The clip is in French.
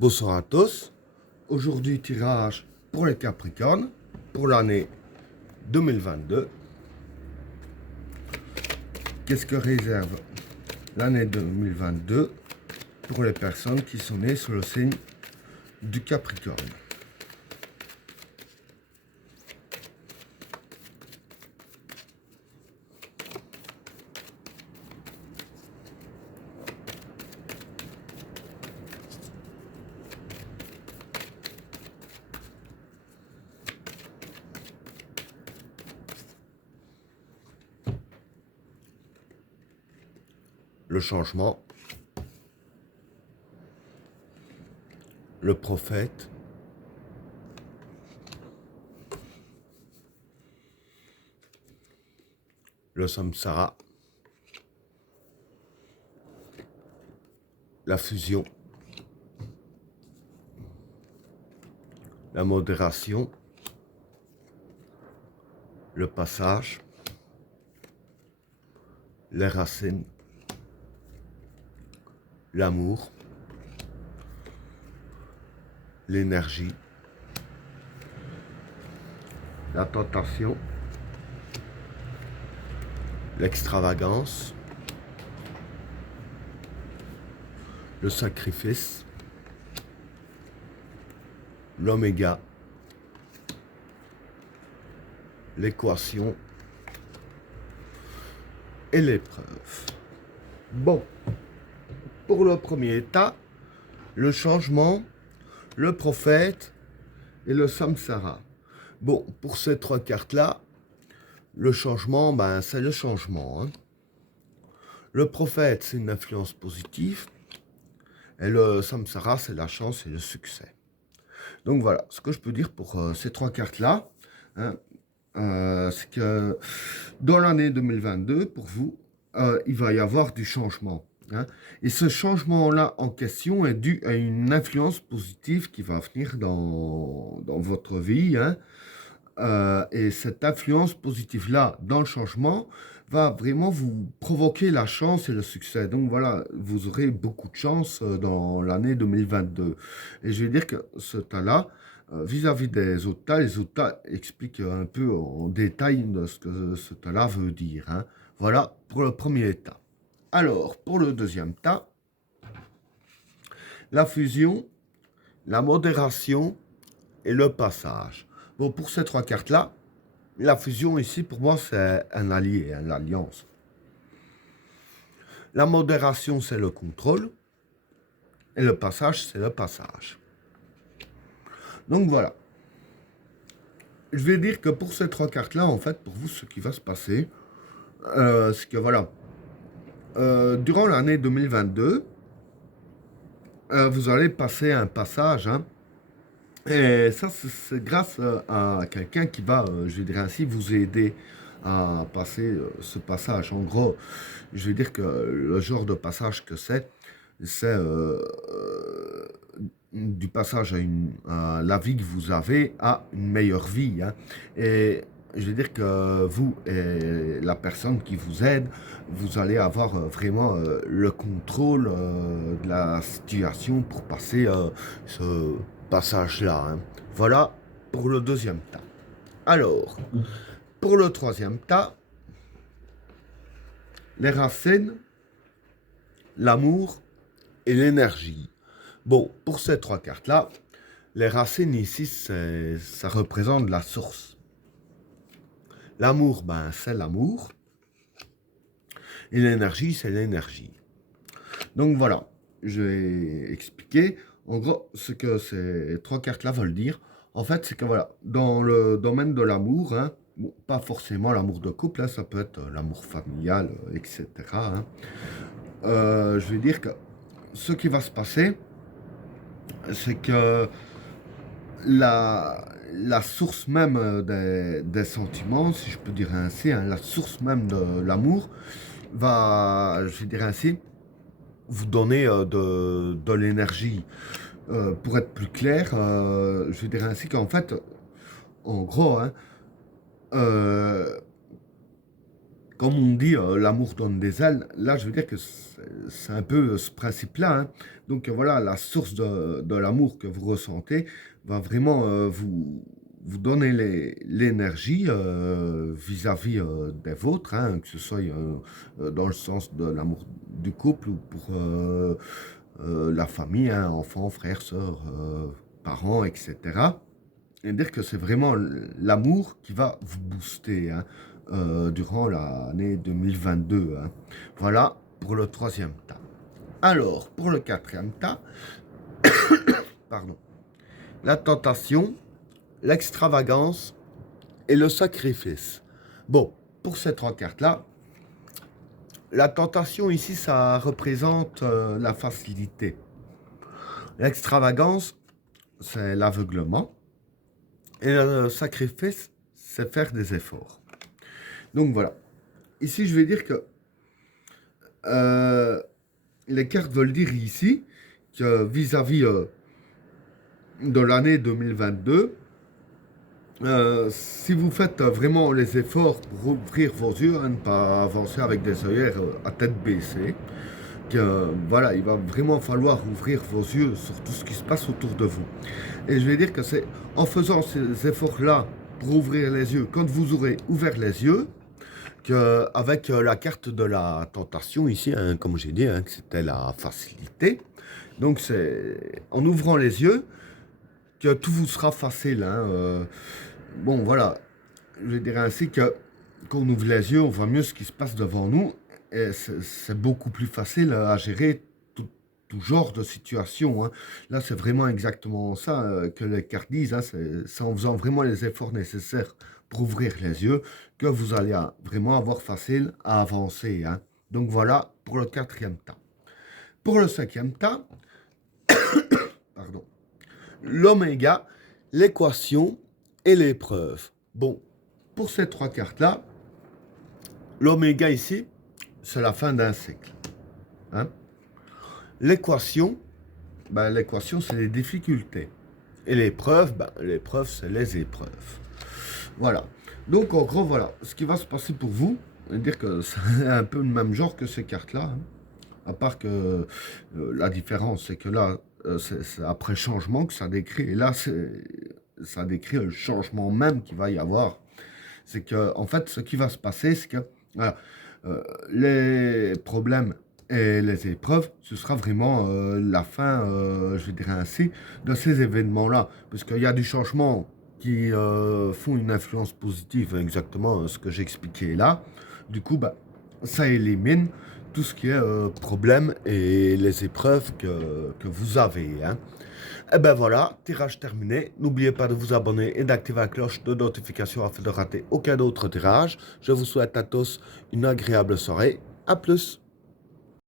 Bonsoir à tous. Aujourd'hui, tirage pour les Capricornes pour l'année 2022. Qu'est-ce que réserve l'année 2022 pour les personnes qui sont nées sous le signe du Capricorne? Le changement, le prophète, le samsara, la fusion, la modération, le passage, les racines, l'amour, l'énergie, la tentation, l'extravagance, le sacrifice, l'oméga, l'équation et l'épreuve. Bon, pour le premier état, le changement, le prophète et le samsara. Bon, pour ces trois cartes-là, le changement, c'est le changement. Hein. Le prophète, c'est une influence positive. Et le samsara, c'est la chance et le succès. Donc voilà, ce que je peux dire pour ces trois cartes-là, hein, c'est que dans l'année 2022, pour vous, il va y avoir du changement. Hein. Et ce changement-là en question est dû à une influence positive qui va venir dans votre vie. Hein. Et cette influence positive-là dans le changement va vraiment vous provoquer la chance et le succès. Donc voilà, vous aurez beaucoup de chance dans l'année 2022. Et je vais dire que ce tas-là, vis-à-vis des autres tas, les autres tas expliquent un peu en détail de ce que ce tas-là veut dire. Hein. Voilà pour le premier tas. Alors, pour le deuxième tas, la fusion, la modération et le passage. Bon, pour ces trois cartes-là, la fusion ici, pour moi, c'est un allié, une alliance. La modération, c'est le contrôle. Et le passage, c'est le passage. Donc voilà. Je vais dire que pour ces trois cartes-là, en fait, pour vous, ce qui va se passer, c'est que voilà, durant l'année 2022, vous allez passer un passage, hein, et ça, c'est grâce à quelqu'un qui va, je dirais ainsi, vous aider à passer ce passage. En gros, je vais dire que le genre de passage que c'est du passage à la vie que vous avez à une meilleure vie. Hein. Et je veux dire que vous et la personne qui vous aide, vous allez avoir vraiment le contrôle de la situation pour passer ce passage-là. Hein. Voilà pour le deuxième tas. Alors, pour le troisième tas, les racines, l'amour et l'énergie. Bon, pour ces trois cartes-là, les racines ici, ça représente la source. L'amour, c'est l'amour. Et l'énergie, c'est l'énergie. Donc voilà, je vais expliquer en gros ce que ces trois cartes-là veulent dire. En fait, c'est que voilà, dans le domaine de l'amour, hein, bon, pas forcément l'amour de couple, hein, ça peut être l'amour familial, etc. Hein. Je vais dire que ce qui va se passer, c'est que la source même des sentiments, si je peux dire ainsi, hein, la source même de l'amour va, je dirais ainsi, vous donner de l'énergie. Pour être plus clair, je dirais ainsi qu'en fait, en gros, hein, euh, comme on dit, l'amour donne des ailes. Là, je veux dire que c'est un peu ce principe-là, hein. Donc voilà, la source de l'amour que vous ressentez va vraiment vous donner l'énergie vis-à-vis des vôtres, hein, que ce soit dans le sens de l'amour du couple ou pour la famille, hein, enfants, frères, sœurs, parents, etc. Et dire que c'est vraiment l'amour qui va vous booster, hein, durant l'année 2022, hein. Voilà pour le troisième tas. Alors, pour le quatrième tas, pardon, la tentation, l'extravagance et le sacrifice. Bon, pour ces trois cartes-là, la tentation ici, ça représente la facilité. L'extravagance, c'est l'aveuglement. Et le sacrifice, c'est faire des efforts. Donc voilà. Ici, je vais dire que les cartes veulent dire ici que vis-à-vis de l'année 2022, si vous faites vraiment les efforts pour ouvrir vos yeux, hein, ne pas avancer avec des œillères à tête baissée, que voilà, il va vraiment falloir ouvrir vos yeux sur tout ce qui se passe autour de vous. Et je vais dire que c'est en faisant ces efforts-là pour ouvrir les yeux, quand vous aurez ouvert les yeux, qu'avec la carte de la tentation ici, hein, comme j'ai dit, hein, que c'était la facilité. Donc c'est en ouvrant les yeux que tout vous sera facile, hein. Bon voilà, je dirais ainsi que quand on ouvre les yeux, on voit mieux ce qui se passe devant nous. Et c'est beaucoup plus facile à gérer tout genre de situation, hein. Là, c'est vraiment exactement ça que les cartes disent, hein. C'est en faisant vraiment les efforts nécessaires pour ouvrir les yeux que vous allez vraiment avoir facile à avancer, hein. Donc voilà pour le quatrième tas. Pour le cinquième tas, pardon, l'oméga, l'équation et l'épreuve. Bon, pour ces trois cartes-là, l'oméga ici, c'est la fin d'un cycle, hein. L'équation, l'équation, c'est les difficultés. Et l'épreuve, l'épreuve, c'est les épreuves. Voilà. Donc, en gros, voilà. Ce qui va se passer pour vous, on va dire que c'est un peu le même genre que ces cartes-là, hein. À part que la différence, c'est que là, c'est après changement que ça décrit. Et là, ça décrit le changement même qu'il va y avoir. C'est que, en fait, ce qui va se passer, c'est que voilà, les problèmes et les épreuves, ce sera vraiment la fin, je dirais ainsi, de ces événements-là. Parce qu'il y a du changement qui font une influence positive, exactement ce que j'expliquais là. Du coup, ça élimine tout ce qui est problème et les épreuves que vous avez, hein. Et ben voilà, tirage terminé. N'oubliez pas de vous abonner et d'activer la cloche de notification afin de rater aucun autre tirage. Je vous souhaite à tous une agréable soirée. À plus.